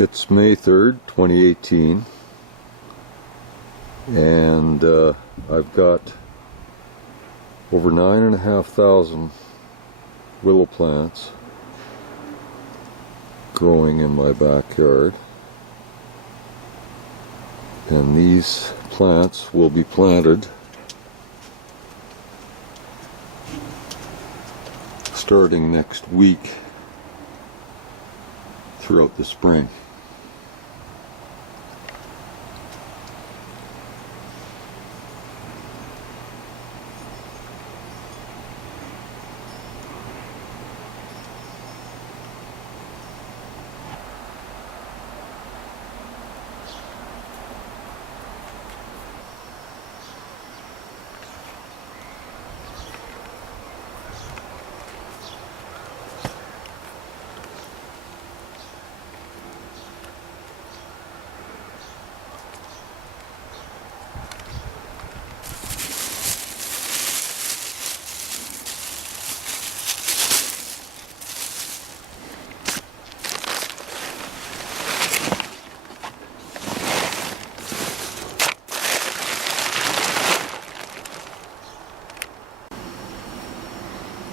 It's May 3rd, 2018, and I've got over 9,500 willow plants growing in my backyard, and these plants will be planted starting next week throughout the spring.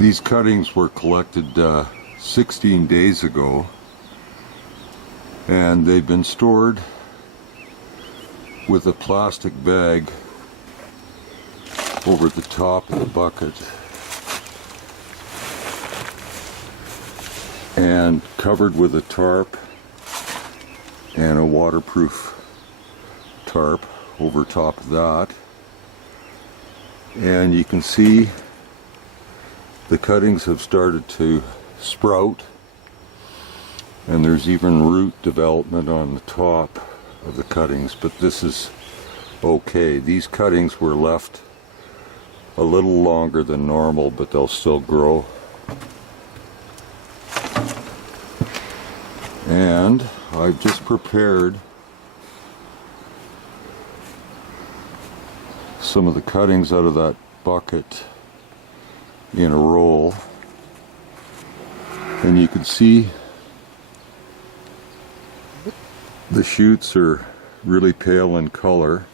These cuttings were collected 16 days ago, and they've been stored with a plastic bag over the top of the bucket and covered with a tarp and a waterproof tarp over top of that. And you can see the cuttings have started to sprout, and there's even root development on the top of the cuttings, but this is okay. These cuttings were left a little longer than normal, but they'll still grow. And I've just prepared some of the cuttings out of that bucket in a roll, and you can see the shoots are really pale in color,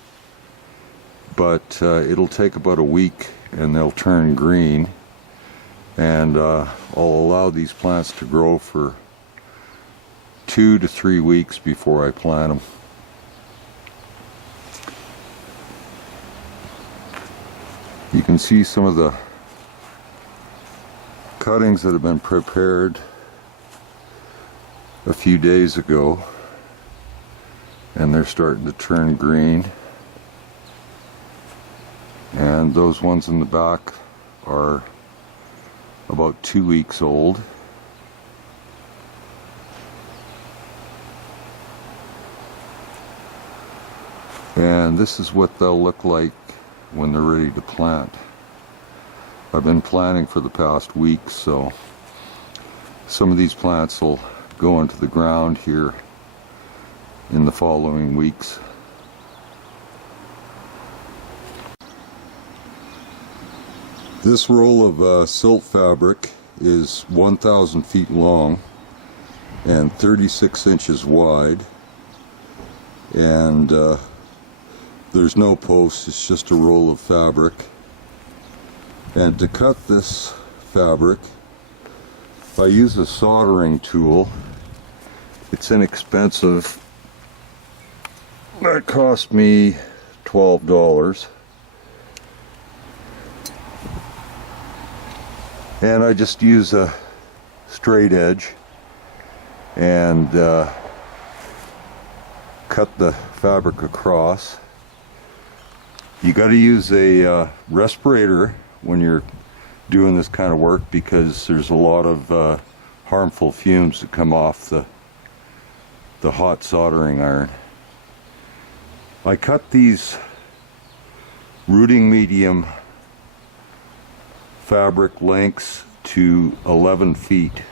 but it'll take about a week and they'll turn green, and I'll allow these plants to grow for 2 to 3 weeks before I plant them. You can see some of the cuttings that have been prepared a few days ago, and they're starting to turn green, and those ones in the back are about 2 weeks old. And this is what they'll look like when they're ready to plant. I've been planting for the past week, so some of these plants will go into the ground here in the following weeks. This roll of silt fabric is 1,000 feet long and 36 inches wide, and there's no post, it's just a roll of fabric. And to cut this fabric, I use a soldering tool. It's inexpensive. That cost me $12. And I just use a straight edge and cut the fabric across. You got to use a respirator when you're doing this kind of work, because there's a lot of harmful fumes that come off the hot soldering iron. I cut these rooting medium fabric lengths to 11 feet.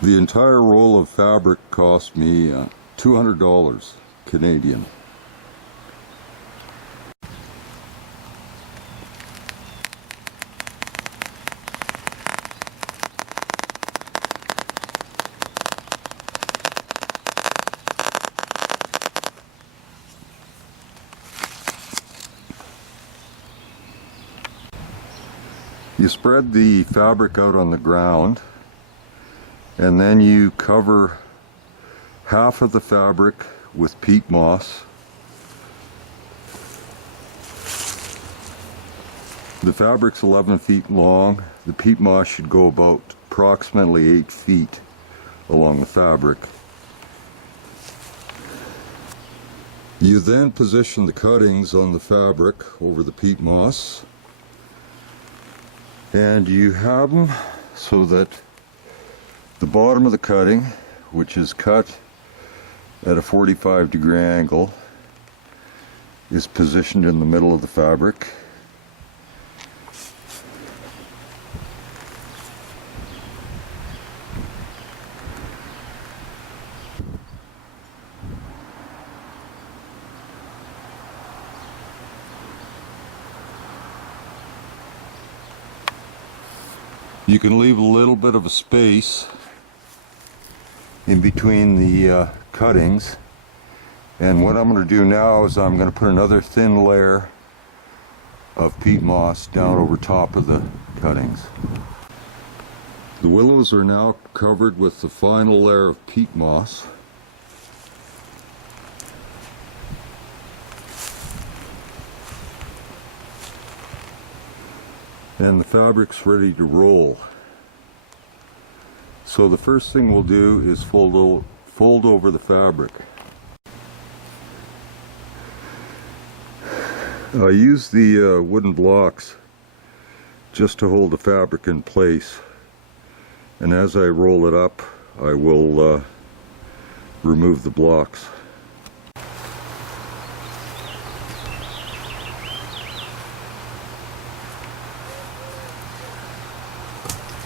The entire roll of fabric cost me $200 Canadian. You spread the fabric out on the ground, and then you cover half of the fabric with peat moss. The fabric's 11 feet long. The peat moss should go about approximately 8 feet along the fabric. You then position the cuttings on the fabric over the peat moss, and you have them so that the bottom of the cutting, which is cut at a 45-degree angle, is positioned in the middle of the fabric. You can leave a little bit of a space in between the cuttings, and what I'm going to do now is I'm going to put another thin layer of peat moss down over top of the cuttings. The willows are now covered with the final layer of peat moss. And the fabric's ready to roll. So the first thing we'll do is fold over the fabric. I use the wooden blocks just to hold the fabric in place, and as I roll it up I will remove the blocks.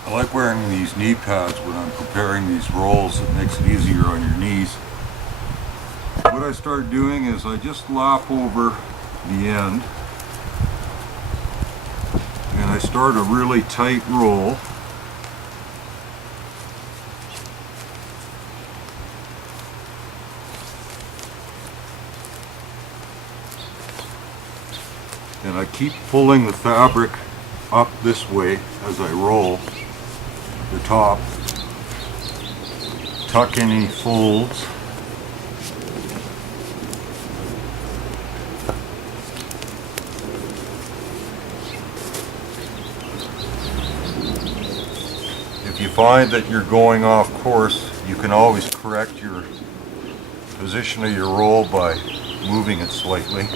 I like wearing these knee pads when I'm preparing these rolls. It makes it easier on your knees. What I start doing is I just lap over the end, and I start a really tight roll. And I keep pulling the fabric up this way as I roll the top, tuck any folds, if you find that you're going off course, you can always correct your position of your roll by moving it slightly.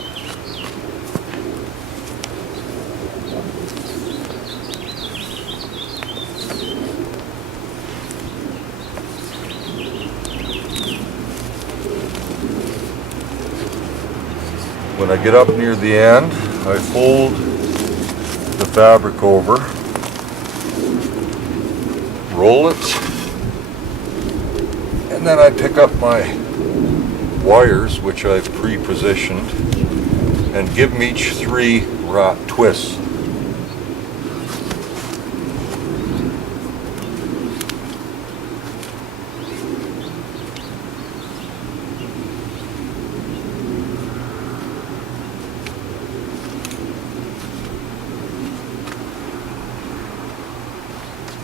When I get up near the end, I fold the fabric over, roll it, and then I pick up my wires, which I've pre-positioned, and give them each 3 twists.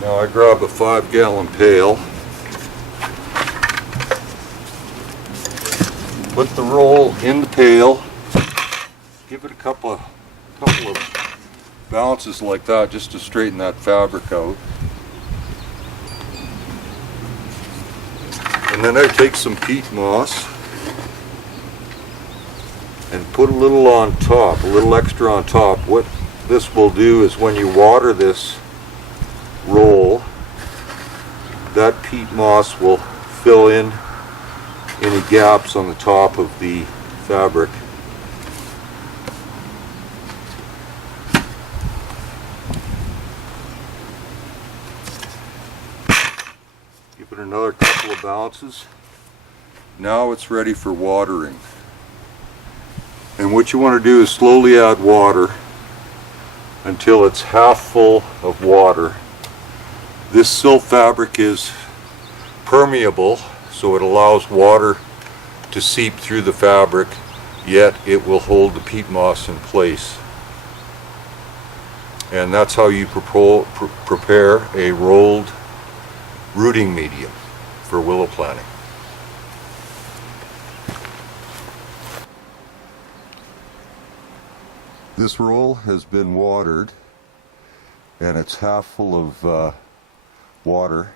Now I grab a 5-gallon pail, put the roll in the pail, give it a couple of bounces like that just to straighten that fabric out. And then I take some peat moss and put a little on top, a little extra on top. What this will do is when you water this roll, that peat moss will fill in any gaps on the top of the fabric. Give it another couple of bounces. Now it's ready for watering. And what you want to do is slowly add water until it's half full of water. This silk fabric is permeable, so it allows water to seep through the fabric, yet it will hold the peat moss in place. And that's how you prepare a rolled rooting medium for willow planting. This roll has been watered, and it's half full of water.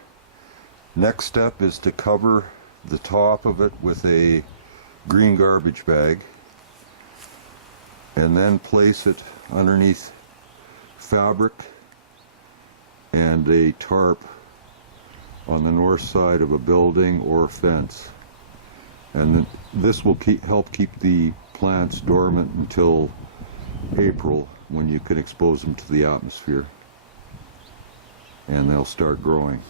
Next step is to cover the top of it with a green garbage bag, and then place it underneath fabric and a tarp on the north side of a building or fence. And this will help keep the plants dormant until April, when you can expose them to the atmosphere and they'll start growing.